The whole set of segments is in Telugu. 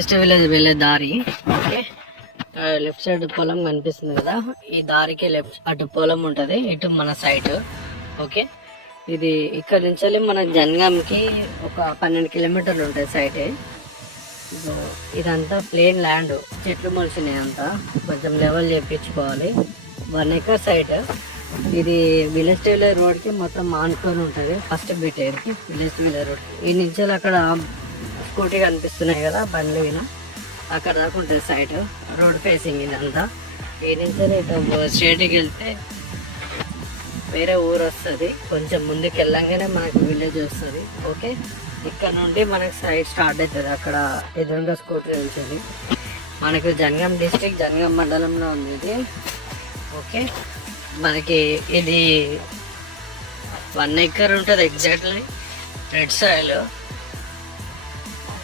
విలేజ్ టు విలేజ్ వెళ్ళే దారి. ఓకే, లెఫ్ట్ సైడ్ పొలం కనిపిస్తుంది కదా, ఈ దారికి అటు పొలం ఉంటది, ఇటు మన సైట్. ఓకే, ఇది ఇక్కడ నుంచి మన జనగాంకి ఒక 12 కిలోమీటర్లు ఉంటుంది సైట్. ఇదంతా ప్లేన్ ల్యాండ్, చెట్లు మొలిచినాయి, అంతా కొంచెం లెవెల్ చేయించుకోవాలి. 1 ఎకర్ సైట్ ఇది. విలేజ్ టు విలేజ్ రోడ్కి మొత్తం ఆనుకొని ఉంటుంది. ఫస్ట్ బిట్ ఇది విలేజ్ టు విలేజ్ రోడ్. ఈ నుంచి అక్కడ స్కూటీ కనిపిస్తున్నాయి కదా, బండ్లు విన అక్కడ దాకా ఉంటుంది సైట్. రోడ్ ఫేసింగ్ ఇదంతా. ఈ నుంచి ఇటు స్ట్రేట్కి వెళ్తే వేరే ఊరు వస్తుంది. కొంచెం ముందుకు వెళ్ళంగానే మనకు విలేజ్ వస్తుంది. ఓకే, ఇక్కడ నుండి మనకి సైడ్ స్టార్ట్ అవుతుంది. అక్కడ ఎదురుగా స్కూటీ ఉంటుంది. మనకు జనగాం డిస్ట్రిక్ట్, జనగాం మండలంలో ఉంది ఇది. ఓకే, మనకి ఇది 1 ఎకర్ ఉంటుంది ఎగ్జాక్ట్లీ. రెడ్ సాయిల్,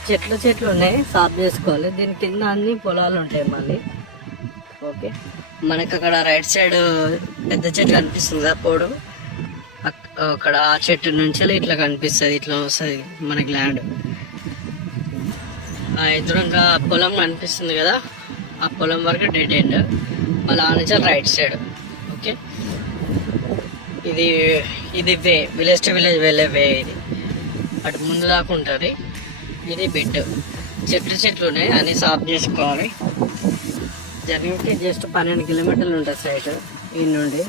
చెట్లు ఉన్నాయి, సాఫ్ చేసుకోవాలి. దీని కింద అన్ని పొలాలు ఉంటాయి మళ్ళీ. ఓకే, మనకు అక్కడ రైట్ సైడ్ పెద్ద చెట్టు కనిపిస్తుంది కదా, పోడు. అక్కడ ఆ చెట్టు నుంచి ఇట్లా కనిపిస్తుంది, ఇట్లా వస్తుంది మనకి ల్యాండ్. ఎదురుగా పొలం కనిపిస్తుంది కదా, ఆ పొలం వరకు డెడ్ ఎండ్. మళ్ళీ ఆ నుంచి రైట్ సైడ్. ఓకే, ఇది వే, విలేజ్ టు విలేజ్ వెళ్ళే వే ఇది. అటు ముందు దాకా ఉంటుంది. ఇది బిట్, చెట్లు ఉన్నాయి, అన్ని సాఫ్ చేసుకోవాలి. జనగాంకి జస్ట్ 12 కిలోమీటర్లు ఉంటుంది సైట్ ఈ నుండి.